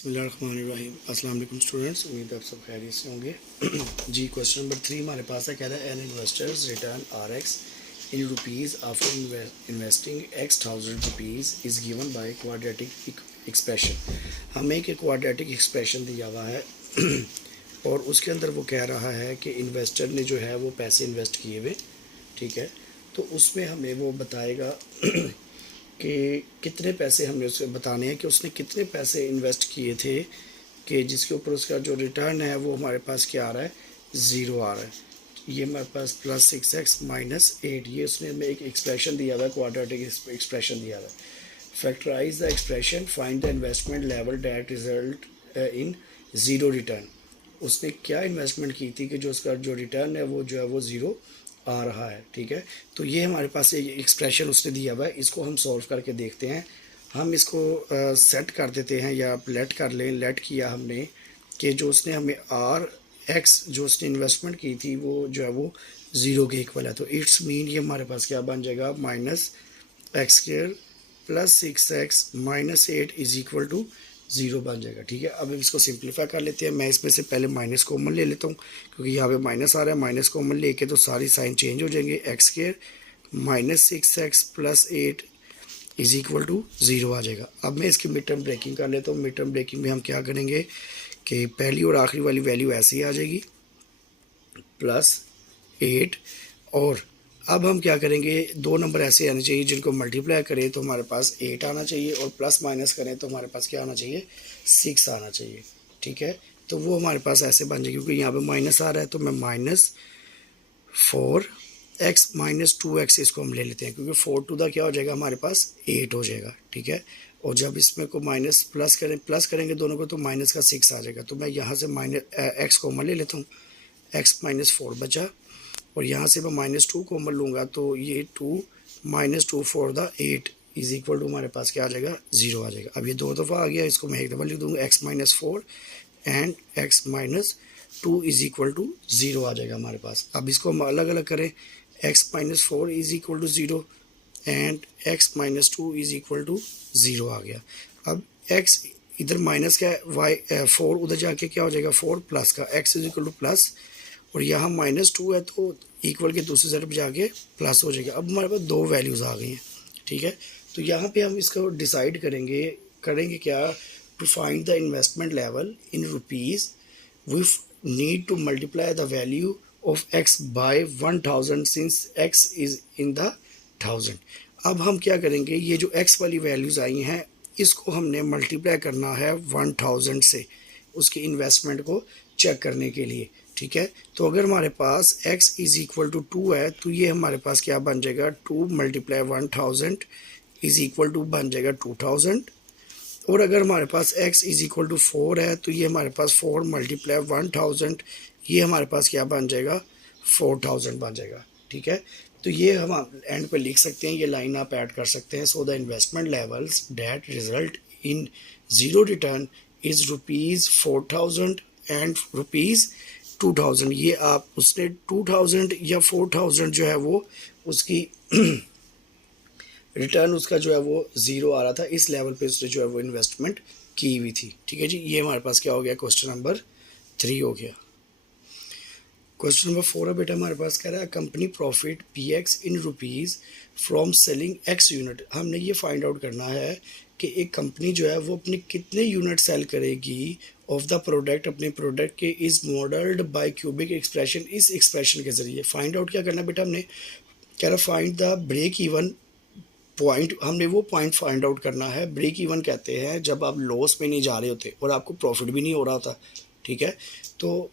बिस्मिल्लाहिर्रहमानिर्रहीम। अस्सलाम वालेकुम स्टूडेंट्स, उम्मीद है आप सब खैरियत से होंगे। जी, क्वेश्चन नंबर 3 हमारे पास है। कह रहा है an investors return R x in rupees after investing x thousand rupees is given by quadratic expression. हमें एक क्वाड्रेटिक एक्सप्रेशन दिया हुआ है और उसके अंदर वो कह रहा है कि इन्वेस्टर ने जो है वो पैसे इन्वेस्ट किए हुए, ठीक है। तो उसमें हमें वो बताएगा कि कितने पैसे हमने उसे बताने हैं कि उसने कितने पैसे इन्वेस्ट किए थे, कि जिसके ऊपर उसका जो रिटर्न है वो हमारे पास क्या आ रहा है, ज़ीरो आ रहा है। ये हमारे पास +6x - 8, ये उसने हमें एक एक्सप्रेशन दिया हुआ है, क्वाड्रेटिक एक्सप्रेशन दिया हुआ है। Factorise the expression, find the investment level that results in zero return. उसने क्या इन्वेस्टमेंट की थी कि जो उसका जो रिटर्न है वो जो है वो ज़ीरो आ रहा है, ठीक है। तो ये हमारे पास एक एक्सप्रेशन उसने दिया हुआ है, इसको हम सॉल्व करके देखते हैं। हम इसको सेट कर देते हैं या लेट कर लें। लेट किया हमने कि जो उसने हमें आर एक्स जो उसने इन्वेस्टमेंट की थी वो जो है वो ज़ीरो के इक्वल है। तो इट्स मीन ये हमारे पास क्या बन जाएगा, -x² + 6x - 8 is equal to zero बन जाएगा, ठीक है। अब हम इसको सिंप्लीफाई कर लेते हैं। मैं इसमें से पहले माइनस कॉमन ले लेता हूँ क्योंकि यहाँ पे माइनस आ रहा है। माइनस कॉमन लेके तो सारी साइन चेंज हो जाएंगे। x² -6x + 8 is equal to zero आ जाएगा। अब मैं इसकी मिड टर्म ब्रेकिंग कर लेता हूँ। मिड टर्म ब्रेकिंग में हम क्या करेंगे कि पहली और आखिरी वाली वैल्यू ऐसे ही आ जाएगी, +8। और अब हम क्या करेंगे, दो नंबर ऐसे आने चाहिए जिनको मल्टीप्लाई करें तो हमारे पास 8 आना चाहिए और प्लस माइनस करें तो हमारे पास क्या आना चाहिए, 6 आना चाहिए, ठीक है। तो वो हमारे पास ऐसे बन जाएगी क्योंकि यहाँ पे माइनस आ रहा है तो मैं -4x - 2x इसको हम ले लेते हैं क्योंकि 4 टू द क्या हो जाएगा हमारे पास 8 हो जाएगा, ठीक है। और जब इसमें को माइनस प्लस करेंगे दोनों को तो माइनस का 6 आ जाएगा। तो मैं यहाँ से x कॉमन ले लेता हूँ। x - 4 बचा और यहाँ से मैं -2 कॉमन लूँगा तो ये 2 -2 4 द 8 इज इक्वल टू हमारे पास क्या आ जाएगा, ज़ीरो आ जाएगा। अब ये दो दफ़ा आ गया, इसको मैं एक दफ़ा लिख दूँगा, x - 4 and x - 2 is equal to zero आ जाएगा हमारे पास। अब इसको हम अलग अलग करें, x - 4 is equal to zero and x - 2 is equal to zero आ गया। अब x इधर माइनस का y 4 उधर जाके क्या हो जाएगा, 4 प्लस का x is equal two plus और यहाँ -2 है तो इक्वल के दूसरी तरफ जाके प्लस हो जाएगा। अब हमारे पास दो वैल्यूज़ आ गई हैं, ठीक है। तो यहाँ पे हम इसको डिसाइड करेंगे क्या, to find the investment level in rupees we need to multiply the value of x by 1000 since x is in the 1000। अब हम क्या करेंगे, ये जो x वाली वैल्यूज़ आई हैं इसको हमने मल्टीप्लाई करना है 1000 से उसके इन्वेस्टमेंट को चेक करने के लिए, ठीक है। तो अगर हमारे पास x इज इक्वल टू 2 है तो ये हमारे पास क्या बन जाएगा, 2 × 1000 इज इक्वल टू बन जाएगा 2000। और अगर हमारे पास x इज इक्वल टू 4 है तो ये हमारे पास 4 × 1000 ये हमारे पास क्या बन जाएगा, 4000 बन जाएगा, ठीक है। तो ये हम एंड पे लिख सकते हैं, ये लाइन आप ऐड कर सकते हैं। So the investment levels that results in zero return is ₹4000 and ₹2000। ये आप उसने 2000 या 4000 जो है वो उसकी रिटर्न उसका जो है वो ज़ीरो आ रहा था, इस लेवल पे उसने जो है वो इन्वेस्टमेंट की हुई थी, ठीक है जी। ये हमारे पास क्या हो गया, क्वेश्चन नंबर 3 हो गया। क्वेश्चन नंबर 4 है बेटा, हमारे पास कह रहा है company profit px in rupees from selling x unit. हमने ये फाइंड आउट करना है कि एक कंपनी जो है वो अपने कितने यूनिट सेल करेगी ऑफ द प्रोडक्ट, अपने प्रोडक्ट के is modelled by cubic expression. इस एक्सप्रेशन के ज़रिए फाइंड आउट क्या करना बेटा, हमने कह रहा find the break even point. हमने वो पॉइंट फाइंड आउट करना है, ब्रेक इवन कहते हैं जब आप लॉस में नहीं जा रहे होते और आपको प्रॉफिट भी नहीं हो रहा होता, ठीक है। तो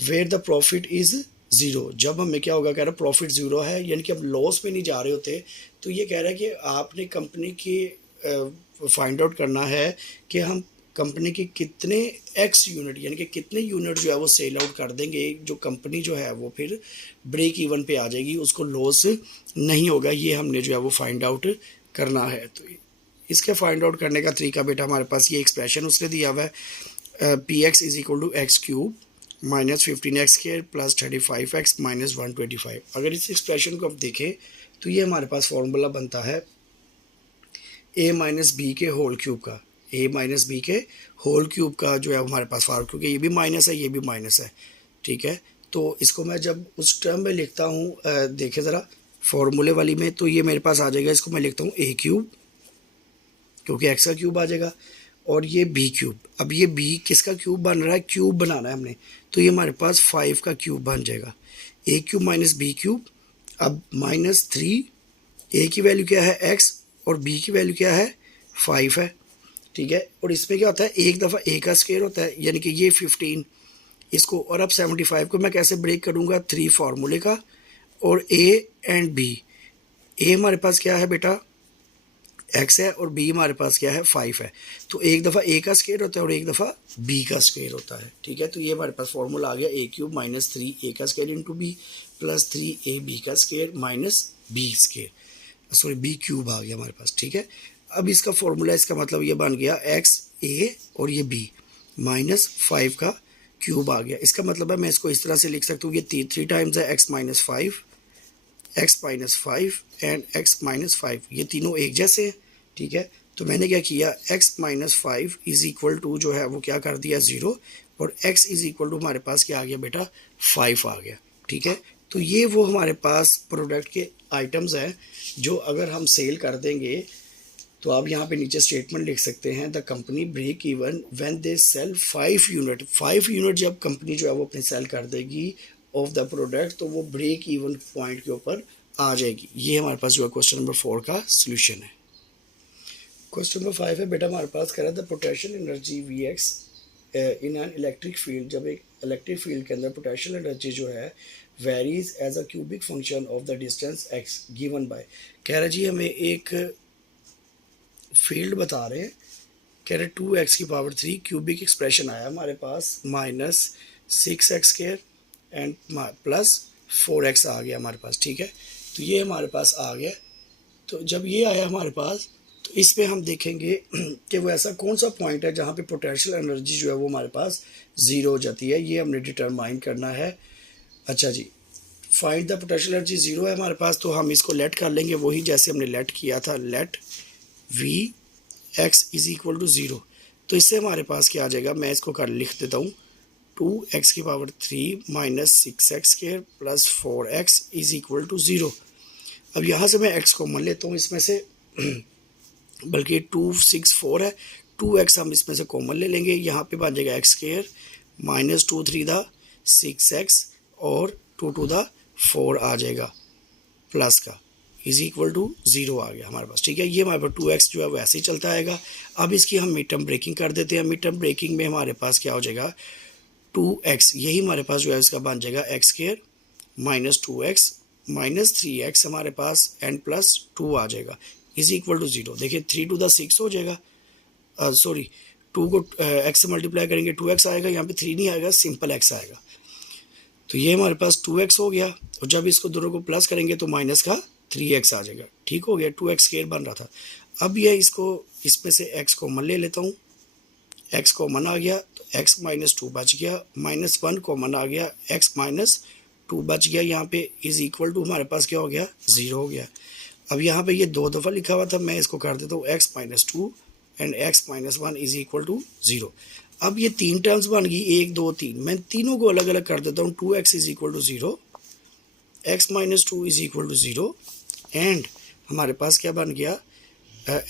where the profit is zero, जब हमें क्या होगा, कह रहा प्रॉफिट ज़ीरो है यानी कि अब लॉस में नहीं जा रहे होते। तो ये कह रहा है कि आपने कंपनी की फाइंड आउट करना है कि हम कंपनी के कितने x यूनिट यानी कि कितने यूनिट जो है वो सेल आउट कर देंगे, जो कंपनी जो है वो फिर ब्रेक इवन पे आ जाएगी, उसको लॉस नहीं होगा। ये हमने जो है वो फाइंड आउट करना है। तो इसके फाइंड आउट करने का तरीका बेटा, हमारे पास ये एक्सप्रेशन उसने दिया हुआ है, px is equal to x³ -15x² + 35x - 125। अगर इस एक्सप्रेशन को आप देखें तो ये हमारे पास फॉर्मूला बनता है a - b के होल क्यूब का, ए माइनस बी के होल क्यूब का जो है हमारे पास फॉर्मूला, क्योंकि ये भी माइनस है ये भी माइनस है, ठीक है। तो इसको मैं जब उस टर्म में लिखता हूँ, देखें ज़रा फॉर्मूले वाली में, तो ये मेरे पास आ जाएगा, इसको मैं लिखता हूँ ए क्यूब, क्योंकि एक्स का क्यूब आ जाएगा, और ये बी क्यूब। अब ये बी किसका क्यूब बन रहा है, क्यूब बनाना है हमने, तो ये हमारे पास 5 का क्यूब बन जाएगा, ए क्यूब माइनस बी क्यूब। अब -3, ए की वैल्यू क्या है एक्स और बी की वैल्यू क्या है 5 है, ठीक है। और इसमें क्या होता है, एक दफ़ा ए का स्क्वायर होता है, यानी कि ये 15 इसको, और अब 75 को मैं कैसे ब्रेक करूँगा, 3 फार्मूले का, और ए एंड बी। ए हमारे पास क्या है बेटा एक्स है, और बी हमारे पास क्या है 5 है, तो एक दफ़ा ए का स्क्वायर होता है और एक दफ़ा बी का स्क्वायर होता है, ठीक है। तो ये हमारे पास फॉर्मूला आ गया ए क्यूब माइनस 3 ए का square into B plus 3 A B का square minus B square, sorry B cube आ गया हमारे पास, ठीक है। अब इसका फॉर्मूला, इसका मतलब ये बन गया एक्स ए और ये बी माइनस 5 का क्यूब आ गया। इसका मतलब है मैं इसको इस तरह से लिख सकता हूँ, ये 3 टाइम्स है x minus 5 and x minus 5, ये तीनों एक जैसे हैं, ठीक है। तो मैंने क्या किया, x minus 5 is equal to जो है वो क्या कर दिया 0, और एक्स इज इक्वल टू हमारे पास क्या आ गया बेटा 5 आ गया, ठीक है। तो ये वो हमारे पास प्रोडक्ट के आइटम्स हैं जो अगर हम सेल कर देंगे, तो आप यहाँ पे नीचे स्टेटमेंट लिख सकते हैं, the company break even when they sell 5 unit. 5 unit जब कंपनी जो है वो अपने सेल कर देगी ऑफ द प्रोडक्ट, तो वो ब्रेक इवन पॉइंट के ऊपर आ जाएगी। ये हमारे पास जो है क्वेश्चन नंबर 4 का सोल्यूशन है। क्वेश्चन नंबर 5 है बेटा हमारे पास, कह रहा था potential energy V x in an electric field, जब एक इलेक्ट्रिक फील्ड के अंदर पोटेंशियल एनर्जी जो है varies as a cubic function of the distance x given by. कह रहा जी हमें एक फील्ड बता रहे हैं, कह रहे 2x⁻³ क्यूबिक एक्सप्रेशन आया हमारे पास -6x² एंड प्लस 4x आ गया हमारे पास, ठीक है। तो ये हमारे पास आ गया। तो जब ये आया हमारे पास, तो इस पे हम देखेंगे कि वो ऐसा कौन सा पॉइंट है जहाँ पे पोटेंशियल एनर्जी जो है वो हमारे पास 0 हो जाती है, ये हमने डिटरमाइन करना है। अच्छा जी, फाइंड द पोटेंशियल एनर्जी 0 है हमारे पास, तो हम इसको लेट कर लेंगे वही जैसे हमने लेट किया था, let V x is equal to 0। तो इससे हमारे पास क्या आ जाएगा, मैं इसको कर लिख देता हूँ, 2x⁻³ minus 6x² plus 4x is equal to 0। अब यहाँ से मैं x कॉमन लेता हूँ इसमें से, बल्कि 2 6 4 है, 2x हम इसमें से कॉमन ले लेंगे, यहाँ पे बन जाएगा x² माइनस 2 3 दा 6x और 2 2 दा 4 आ जाएगा प्लस का, इज इक्वल टू 0 आ गया हमारे पास, ठीक है। ये हमारे पास 2x जो है वो ऐसे ही चलता आएगा। अब इसकी हम मिड टर्म ब्रेकिंग कर देते हैं। मिड टर्म ब्रेकिंग में हमारे पास क्या हो जाएगा 2x, यही हमारे पास जो है इसका बन जाएगा x² minus 2x minus 3x हमारे पास एंड प्लस 2 आ जाएगा, इज इक्वल टू 0। देखिए 3 टू द 6 हो जाएगा, सॉरी 2 को x से मल्टीप्लाई करेंगे 2x आएगा, यहाँ पे 3 नहीं आएगा, सिंपल x आएगा। तो ये हमारे पास 2x हो गया, और जब इसको दोनों को प्लस करेंगे तो माइनस का 3x आ जाएगा, ठीक हो गया। 2x² बन रहा था। अब ये इसको इसमें से x कॉमन ले लेता हूँ, x कॉमन आ गया तो x माइनस 2 बच गया, -1 कॉमन आ गया, x माइनस 2 बच गया, यहाँ पे इज इक्वल टू हमारे पास क्या हो गया 0 हो गया। अब यहाँ पे ये 2 दफ़ा लिखा हुआ था, मैं इसको कर देता हूँ x minus 2 and x minus 1 is equal to 0। अब ये 3 टर्म्स बन गई, 1 2 3, मैं तीनों को अलग अलग कर देता हूँ। 2x is equal to 0, x minus 2 is equal to 0 and हमारे पास क्या बन गया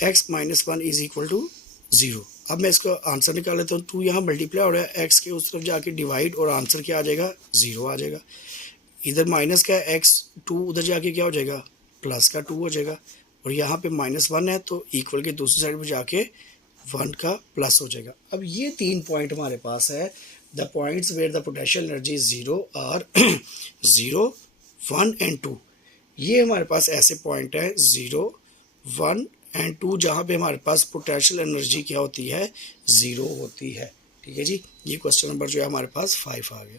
x minus 1 is equal to 0। अब मैं इसका आंसर निकाल लेता हूँ, 2 यहाँ मल्टीप्लाई हो रहा है, x के उस तरफ जाके डिवाइड, और आंसर क्या आ जाएगा 0 आ जाएगा। इधर माइनस का x 2 उधर जाके क्या हो जाएगा प्लस का 2 हो जाएगा, और यहाँ पे -1 है तो इक्वल के दूसरी साइड पे जाके 1 का प्लस हो जाएगा। अब ये 3 पॉइंट हमारे पास है, the points where the potential energy 0 are 0 1 and 2। ये हमारे पास ऐसे पॉइंट है 0 1 एंड 2 जहाँ पे हमारे पास पोटेंशियल एनर्जी क्या होती है 0 होती है, ठीक है जी। ये क्वेश्चन नंबर जो है हमारे पास 5 आ गया।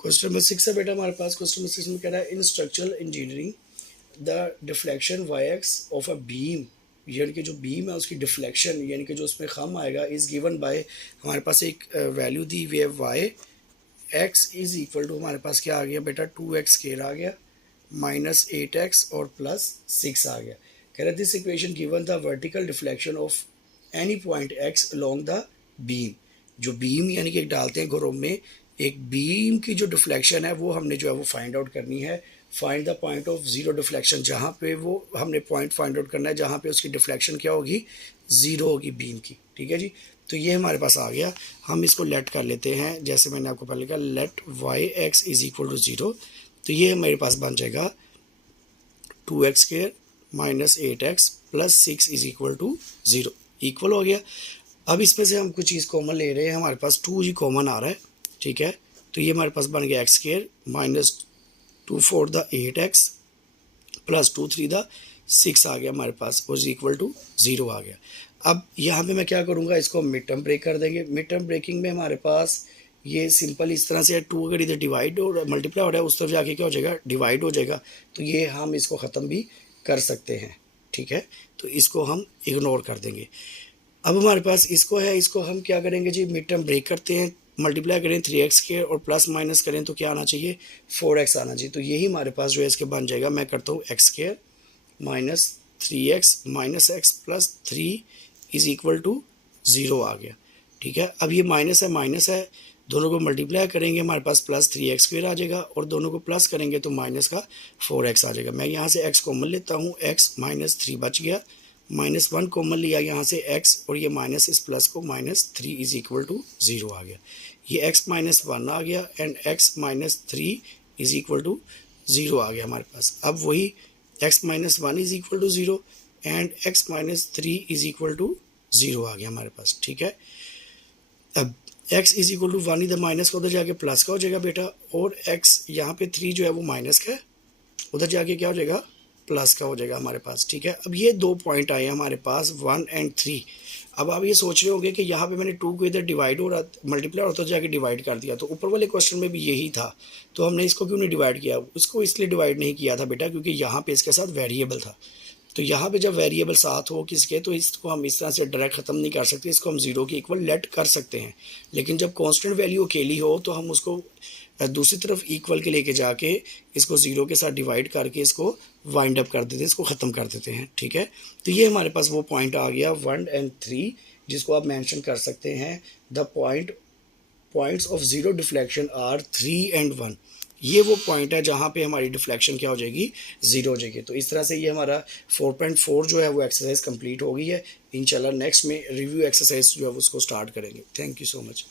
क्वेश्चन नंबर 6 है बेटा हमारे पास। क्वेश्चन नंबर 6 में कह रहा है in structural engineering the deflection y x of a beam, यानी कि जो बीम है उसकी डिफ्लेक्शन यानी कि जो उसमें खम आएगा इज़ गिवन बाय, हमारे पास एक वैल्यू दी हुई है y x is equal to हमारे पास क्या आ गया बेटा 2x² आ गया माइनस 8x और प्लस 6 आ गया। कह रहे this equation given the vertical deflection of any point x along the beam. जो बीम यानी कि डालते हैं घरों में, एक बीम की जो डिफ्लेक्शन है वो हमने जो है वो फाइंड आउट करनी है। Find the point of zero deflection, जहाँ पे वो हमने पॉइंट फाइंड आउट करना है जहाँ पे उसकी डिफ्लेक्शन क्या होगी, ज़ीरो होगी बीम की। ठीक है जी, तो ये हमारे पास आ गया। हम इसको लेट कर लेते हैं, जैसे मैंने आपको पहले कहा let y x is equal to zero. तो ये मेरे पास बन जाएगा 2x² minus 8x plus 6 is equal to zero, equal हो गया। अब इसमें से हम कुछ चीज़ कॉमन ले रहे हैं, हमारे पास 2 जी कॉमन आ रहा है। ठीक है, तो ये हमारे पास बन गया x² minus 2 4 the 8x plus 2 3 the 6 आ गया हमारे पास, वो इज इक्वल टू ज़ीरो आ गया। अब यहाँ पे मैं क्या करूँगा, इसको मिड टर्म ब्रेक कर देंगे। मिड टर्म ब्रेकिंग में हमारे पास ये सिंपल इस तरह से है, 2 अगर इधर डिवाइड और मल्टीप्लाई हो रहा है उस तरफ जाके क्या हो जाएगा, डिवाइड हो जाएगा। तो ये हम इसको ख़त्म भी कर सकते हैं। ठीक है, तो इसको हम इग्नोर कर देंगे। अब हमारे पास इसको है, इसको हम क्या करेंगे जी, मिड टर्म ब्रेक करते हैं, मल्टीप्लाई करें 3x² और प्लस माइनस करें तो क्या आना चाहिए, 4x आना चाहिए। तो यही हमारे पास जो है इसके बन जाएगा। मैं करता हूँ x² minus 3x minus x plus 3 is equal to zero आ गया। ठीक है, अब ये माइनस है, दोनों को मल्टीप्लाई करेंगे हमारे पास प्लस 3x² आ जाएगा, और दोनों को प्लस करेंगे तो माइनस का 4x आ जाएगा। मैं यहाँ से x कॉमन लेता हूँ, x माइनस 3 बच गया, माइनस 1 कॉमन लिया यहाँ से x, और ये माइनस इस प्लस को minus 3 is equal to zero आ गया। ये x माइनस 1 आ गया and x minus 3 is equal to zero आ गया हमारे पास। अब वही x minus 1 is equal to zero and x minus 3 is equal to zero आ गया हमारे पास। ठीक है, अब x इज इक्वल टू 1 इधर माइनस का उधर जाके प्लस का हो जाएगा बेटा, और x यहाँ पे 3 जो है वो माइनस का है, उधर जाके क्या हो जाएगा, प्लस का हो जाएगा हमारे पास। ठीक है, अब ये 2 पॉइंट आए हमारे पास 1 और 3। अब आप ये सोच रहे होंगे कि यहाँ पे मैंने 2 को इधर डिवाइड हो रहा मल्टीप्लाई हो रहा तो जाके डिवाइड कर दिया, तो ऊपर वाले क्वेश्चन में भी यही था, तो हमने इसको क्यों नहीं डिवाइड किया। उसको इसलिए डिवाइड नहीं किया था बेटा क्योंकि यहाँ पे इसके साथ वेरिएबल था। तो यहाँ पे जब वेरिएबल साथ हो किसके, तो इसको हम इस तरह से डायरेक्ट ख़त्म नहीं कर सकते, इसको हम ज़ीरो के इक्वल लेट कर सकते हैं। लेकिन जब कांस्टेंट वैल्यू अकेली हो तो हम उसको दूसरी तरफ इक्वल के लेके जाके इसको ज़ीरो के साथ डिवाइड करके इसको वाइंड अप कर देते हैं, इसको ख़त्म कर देते हैं। ठीक है, तो ये हमारे पास वो पॉइंट आ गया 1 और 3, जिसको आप मेंशन कर सकते हैं the points of zero deflection are 3 और 1। ये वो पॉइंट है जहाँ पे हमारी डिफ्लेक्शन क्या हो जाएगी, ज़ीरो हो जाएगी। तो इस तरह से ये हमारा 4.4 जो है वो एक्सरसाइज कंप्लीट हो गई है। इंशाल्लाह नेक्स्ट में रिव्यू एक्सरसाइज जो है उसको स्टार्ट करेंगे। Thank you so much.